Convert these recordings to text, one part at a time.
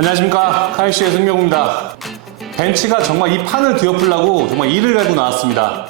안녕하십니까. 카이시의 승명입니다. 벤츠가 정말 이 판을 뒤엎으려고 정말 이를 갈고 나왔습니다.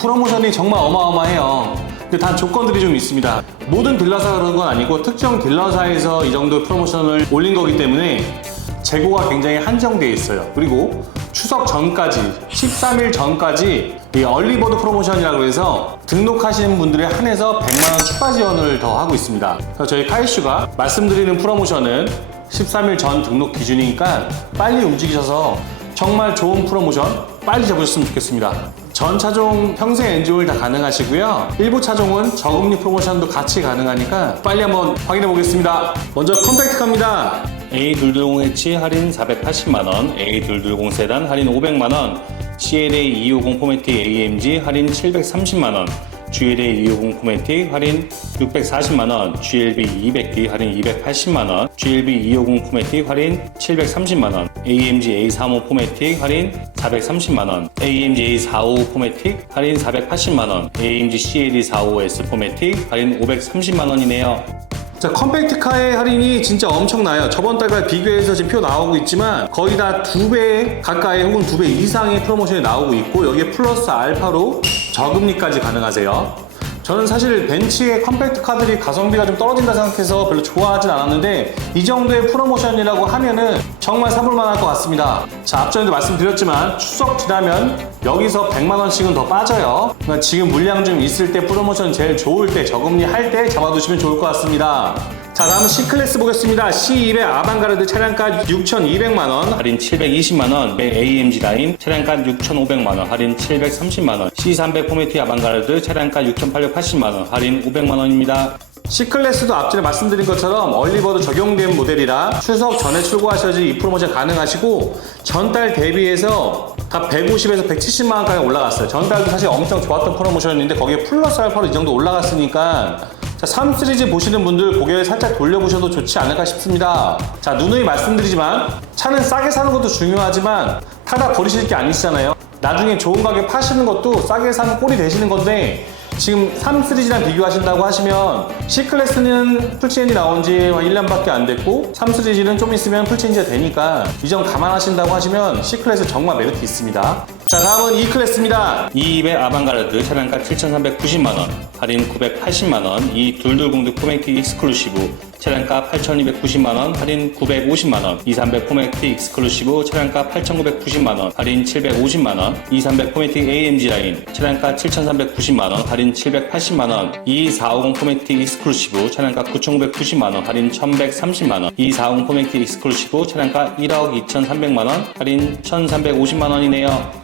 프로모션이 정말 어마어마해요. 근데 단 조건들이 좀 있습니다. 모든 딜러사가 그런 건 아니고 특정 딜러사에서 이 정도 프로모션을 올린 거기 때문에 재고가 굉장히 한정되어 있어요. 그리고 추석 전까지 13일 전까지 이 얼리버드 프로모션이라고 해서 등록하시는 분들에 한해서 100만원 추가 지원을 더 하고 있습니다. 그래서 저희 카이슈가 말씀드리는 프로모션은 13일 전 등록 기준이니까 빨리 움직이셔서 정말 좋은 프로모션 빨리 잡으셨으면 좋겠습니다. 전 차종 평생 엔조일 다 가능하시고요. 일부 차종은 저금리 프로모션도 같이 가능하니까 빨리 한번 확인해 보겠습니다. 먼저 컴팩트카입니다. A220H 할인 480만원, A220 세단 할인 500만원, CLA 250 포매틱 AMG 할인 730만원, GLA 250 포매틱 할인 640만원, GLB 200D 할인 280만원, GLB 250 포매틱 할인 730만원, AMG A35 포매틱 할인 430만원, AMG A45 포매틱 할인 480만원, AMG CLE 45S 포매틱 할인 530만원이네요. 자, 컴팩트카의 할인이 진짜 엄청나요. 저번 달과 비교해서 지금 표 나오고 있지만 거의 다 두 배 가까이 혹은 두 배 이상의 프로모션이 나오고 있고 여기에 플러스 알파로 저금리까지 가능하세요. 저는 사실 벤츠의 컴팩트 카들이 가성비가 좀 떨어진다 생각해서 별로 좋아하진 않았는데 이 정도의 프로모션이라고 하면은 정말 사볼만할 것 같습니다. 자 앞전에도 말씀드렸지만 추석 지나면 여기서 100만 원씩은 더 빠져요. 그러니까 지금 물량 좀 있을 때 프로모션 제일 좋을 때 저금리 할 때 잡아두시면 좋을 것 같습니다. 자 다음은 C클래스 보겠습니다. C200 아방가르드 차량가 6,200만원 할인 720만원 AMG 라인 차량가 6,500만원 할인 730만원 C300 포메티 아방가르드 차량가 6,880만원 할인 500만원입니다. C클래스도 앞전에 말씀드린 것처럼 얼리버드 적용된 모델이라 추석 전에 출고하셔야지 이 프로모션 가능하시고 전달 대비해서 다 150에서 170만 원까지 올라갔어요. 전달도 사실 엄청 좋았던 프로모션인데 거기에 플러스 알파로 이 정도 올라갔으니까 자, 3 시리즈 보시는 분들 고개를 살짝 돌려보셔도 좋지 않을까 싶습니다. 자, 누누이 말씀드리지만 차는 싸게 사는 것도 중요하지만 타다 버리실 게 아니시잖아요. 나중에 좋은 가격에 파시는 것도 싸게 사는 꼴이 되시는 건데 지금 3 시리즈랑 비교하신다고 하시면 C클래스는 풀체인지 나온 지 1년밖에 안 됐고 3 시리즈는 좀 있으면 풀체인지가 되니까 이 점 감안하신다고 하시면 C클래스 정말 메리트 있습니다. 자 다음은 E클래스입니다. 200 아방가르드 차량가 7,390만 원 할인 980만 원 이 둘둘공득 포맥틱 익스클루시브 차량가 8,290만원 할인 950만원 230 포맥틱 익스클루시브 차량가 8,990만원 할인 750만원 230 포맥틱 AMG 라인 차량가 7,390만원 할인 780만원 2450 포맥틱 익스클루시브 차량가 9,990만원 할인 1,130만원 2450 포맥틱 익스클루시브 차량가 1억 2,300만원 할인 1,350만원이네요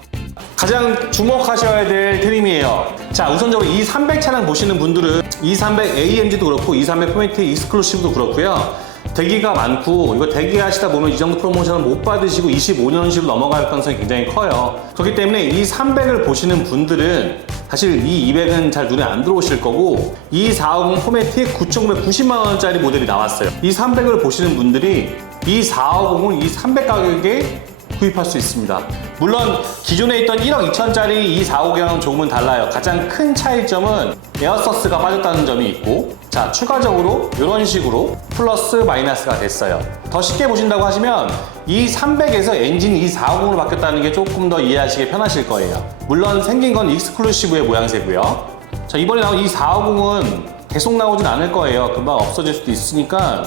가장 주목하셔야 될 트림이에요. 자, 우선적으로 이 300 차량 보시는 분들은 이 300 AMG도 그렇고 이 300 포인트 익스클루시브도 그렇고요. 대기가 많고 이거 대기하시다 보면 이 정도 프로모션을 못 받으시고 25년식으로 넘어갈 가능성이 굉장히 커요. 그렇기 때문에 이 300을 보시는 분들은 사실 이 200은 잘 눈에 안 들어오실 거고 이 450 포매틱 9,990만 원짜리 모델이 나왔어요. 이 300을 보시는 분들이 이 450을 이300 가격에 구입할 수 있습니다. 물론 기존에 있던 1억 2천짜리 이 450이랑 조금은 달라요. 가장 큰 차이점은 에어서스가 빠졌다는 점이 있고 자 추가적으로 이런 식으로 플러스 마이너스가 됐어요. 더 쉽게 보신다고 하시면 이 300에서 엔진이 이 450으로 바뀌었다는 게 조금 더 이해하시기 편하실 거예요. 물론 생긴 건 익스클루시브의 모양새고요. 자 이번에 나온 이 450은 계속 나오진 않을 거예요. 금방 없어질 수도 있으니까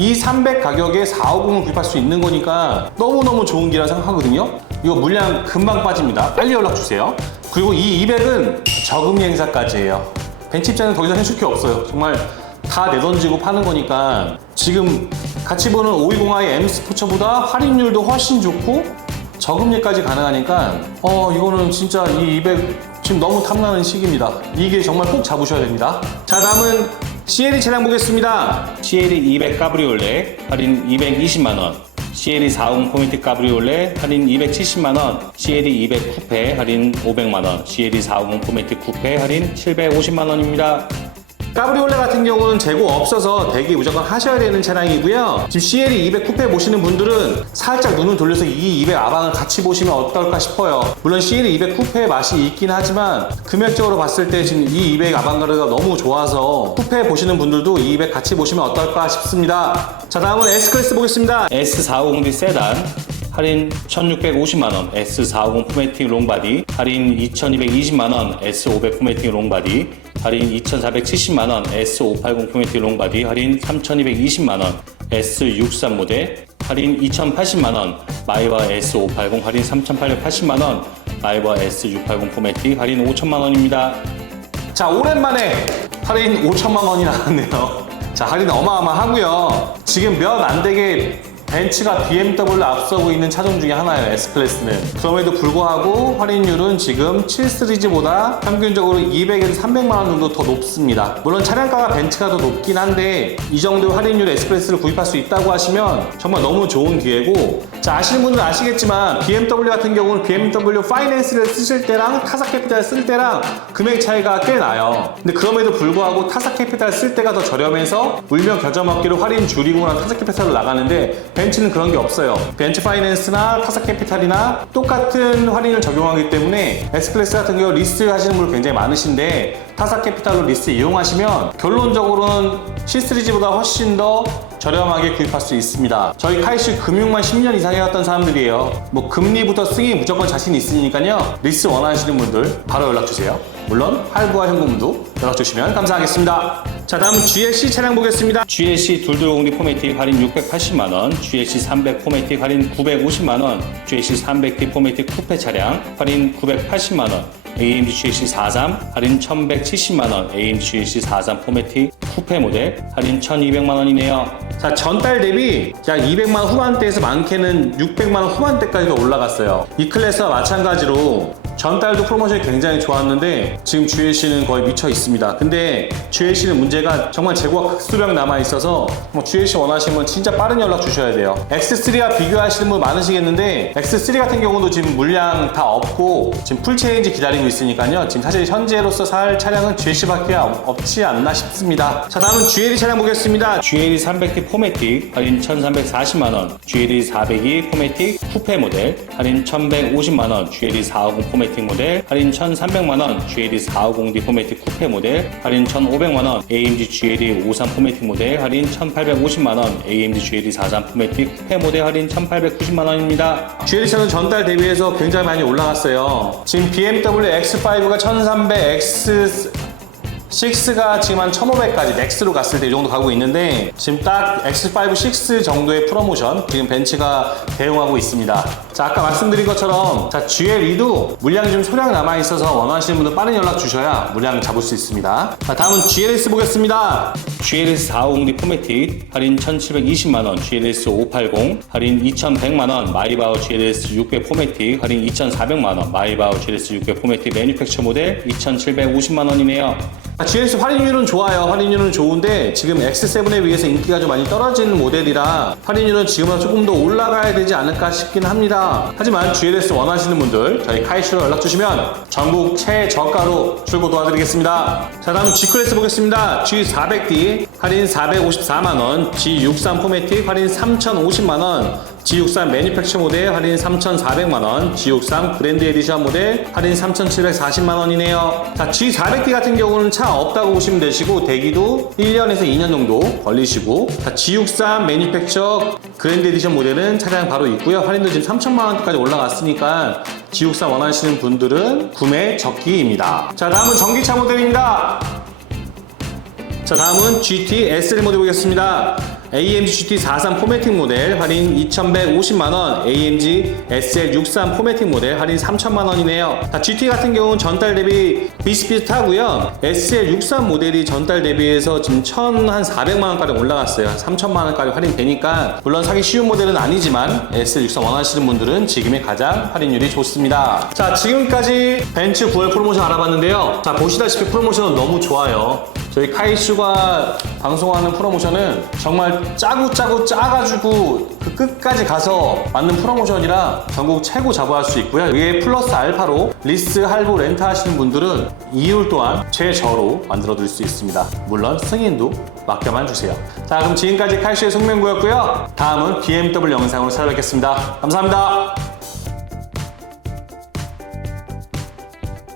이 300 가격에 450을 구입할 수 있는 거니까 너무너무 좋은 기라 생각하거든요. 이거 물량 금방 빠집니다. 빨리 연락 주세요. 그리고 이 200은 저금리 행사까지예요. 벤치 입장은 더 이상 해줄 게 없어요. 정말 다 내던지고 파는 거니까 지금 같이 보는 520i M 스포츠보다 할인율도 훨씬 좋고 저금리까지 가능하니까 어 이거는 진짜 이 200 지금 너무 탐나는 시기입니다. 이게 정말 꼭 잡으셔야 됩니다. 자 다음은 CLE 차량 보겠습니다. CLE 200 까브리올레 할인 220만원. CLE 40 포인트 까브리올레 할인 270만원. CLE 200 쿠페 할인 500만원. CLE 450 포인트 쿠페 할인 750만원입니다. 까브리올레 같은 경우는 재고 없어서 대기 무조건 하셔야 되는 차량이고요. 지금 CLE 200 쿠페 보시는 분들은 살짝 눈을 돌려서 이 200 아방을 같이 보시면 어떨까 싶어요. 물론 CLE 200 쿠페의 맛이 있긴 하지만 금액적으로 봤을 때 지금 이 200 아방가르가 너무 좋아서 쿠페 보시는 분들도 이 200 같이 보시면 어떨까 싶습니다. 자 다음은 S클래스 보겠습니다. S450D 세단 할인 1,650만원 S450 포매틱 롱바디 할인 2,220만원 S500 포매틱 롱바디 할인 2,470만원 S580 포매틱 롱바디 할인 3,220만원 S63 모델 할인 2,080만원 마이바 S580 할인 3,880만원 마이바 S680 포매틱 할인 5천만원입니다. 자 오랜만에 할인 5천만 원이 나왔네요. 자 할인 어마어마하고요. 지금 몇 안 되게 벤츠가 BMW 앞서고 있는 차종 중에 하나예요 S클래스는. 그럼에도 불구하고 할인율은 지금 7 시리즈보다 평균적으로 200에서 300만 원 정도 더 높습니다. 물론 차량가가 벤츠가 더 높긴 한데 이 정도 할인율 S클래스를 구입할 수 있다고 하시면 정말 너무 좋은 기회고. 자 아시는 분들은 아시겠지만 BMW 같은 경우는 BMW 파이낸스를 쓰실 때랑 타사 캐피탈 쓸 때랑 금액 차이가 꽤 나요. 근데 그럼에도 불구하고 타사 캐피탈 쓸 때가 더 저렴해서 울며 겨자 먹기로 할인 줄이고나 타사 캐피탈로 나가는데 벤츠는 그런 게 없어요 벤츠 파이낸스나 타사 캐피탈이나 똑같은 할인을 적용하기 때문에 S클래스 같은 경우 리스 하시는 분들 굉장히 많으신데 타사 캐피탈로 리스 이용하시면 결론적으로는 C 시리즈보다 훨씬 더 저렴하게 구입할 수 있습니다. 저희 카이시 금융만 10년 이상 해왔던 사람들이에요. 뭐 금리부터 승인 무조건 자신 있으니까요. 리스 원하시는 분들 바로 연락 주세요. 물론 할부와 현금도 연락 주시면 감사하겠습니다. 자 다음은 GLC 차량 보겠습니다. GLC 둘둘공리 포매틱 할인 680만원, GLC 300 포매틱 할인 950만원, GLC 300D 포매틱 쿠페 차량 할인 980만원, AMG GLC 43 할인 1170만원, AMG GLC 43 포매틱 쿠페 모델 할인 1200만원이네요. 자, 전달 대비 약 200만 후반대에서 많게는 600만 후반대까지도 올라갔어요. 이 클래스와 마찬가지로 전달도 프로모션이 굉장히 좋았는데 지금 GLC는 거의 미쳐 있습니다. 근데 GLC는 문제가 정말 재고가 극수량 남아 있어서 뭐 GLC 원하시면 진짜 빠른 연락 주셔야 돼요. X3와 비교하시는 분 많으시겠는데 X3 같은 경우도 지금 물량 다 없고 지금 풀 체인지 기다리고 있으니까요. 지금 사실 현재로서 살 차량은 GLC밖에 없지 않나 싶습니다. 자 다음은 GLE 차량 보겠습니다. GLE 300T 포매틱 할인 1,340만 원, GLE 402 포매틱 쿠페 모델 할인 1,150만 원, GLE 450 포매틱 모델 할인 1,300만원, GLE 450D 포매틱 쿠페 모델 할인 1,500만원, AMG GLE 53 포매틱 모델 할인 1,850만원, AMG GLE 43 포매틱 쿠페 모델 할인 1,890만원입니다. GLE 차는 전달 대비해서 굉장히 많이 올라갔어요. 지금 BMW X5가 1,300, X 6가 지금 한 1500까지 넥스로 갔을 때 이 정도 가고 있는데 지금 딱 X5 6 정도의 프로모션 지금 벤츠가 대응하고 있습니다. 자 아까 말씀드린 것처럼 자 GLE도 물량이 좀 소량 남아 있어서 원하시는 분들 빠른 연락 주셔야 물량 잡을 수 있습니다. 자 다음은 GLS 보겠습니다. GLS 450D 포매틱 할인 1720만 원, GLS 580 할인 2100만 원, 마이바우 GLS 600 포매틱 할인 2400만 원, 마이바우 GLS 600 포매틱 매니팩처 모델 2750만 원이네요. GS 할인율은 좋아요. 할인율은 좋은데 지금 X7에 비해서 인기가 좀 많이 떨어지는 모델이라 할인율은 지금보다 조금 더 올라가야 되지 않을까 싶긴 합니다. 하지만 GLS 원하시는 분들 저희 카이슈로 연락 주시면 전국 최저가로 출고 도와드리겠습니다. 자 다음은 G클래스 보겠습니다. G400D 할인 454만 원, G63 포매틱 할인 3050만 원, G63 매니팩처 모델 할인 3,400만원, G63 브랜드 에디션 모델 할인 3,740만원이네요. 자, G400D 같은 경우는 차 없다고 보시면 되시고, 대기도 1년에서 2년 정도 걸리시고, 자, G63 매니팩처 그랜드 에디션 모델은 차량 바로 있고요. 할인도 지금 3천만원대까지 올라갔으니까, G63 원하시는 분들은 구매 적기입니다. 자, 다음은 전기차 모델입니다. 자 다음은 GT SL 모델 보겠습니다. AMG GT 43 포매틱 모델 할인 2,150만원, AMG SL63 포매틱 모델 할인 3,000만원이네요. 자, GT 같은 경우는 전달 대비 비슷비슷하고요. SL63 모델이 전달 대비해서 지금 1,400만원까지 올라갔어요. 3,000만원까지 할인되니까 물론 사기 쉬운 모델은 아니지만 SL63 원하시는 분들은 지금이 가장 할인율이 좋습니다. 자, 지금까지 벤츠 9월 프로모션 알아봤는데요. 자, 보시다시피 프로모션은 너무 좋아요. 저희 카이슈가 방송하는 프로모션은 정말 짜고 짜고 짜가지고 그 끝까지 가서 만든 프로모션이라 전국 최고 자부할 수 있고요. 위에 플러스 알파로 리스 할부 렌트 하시는 분들은 2율 동안 최저로 만들어 드릴 수 있습니다. 물론 승인도 맡겨만 주세요. 자, 그럼 지금까지 카이슈의 송명구였고요. 다음은 BMW 영상으로 찾아뵙겠습니다. 감사합니다.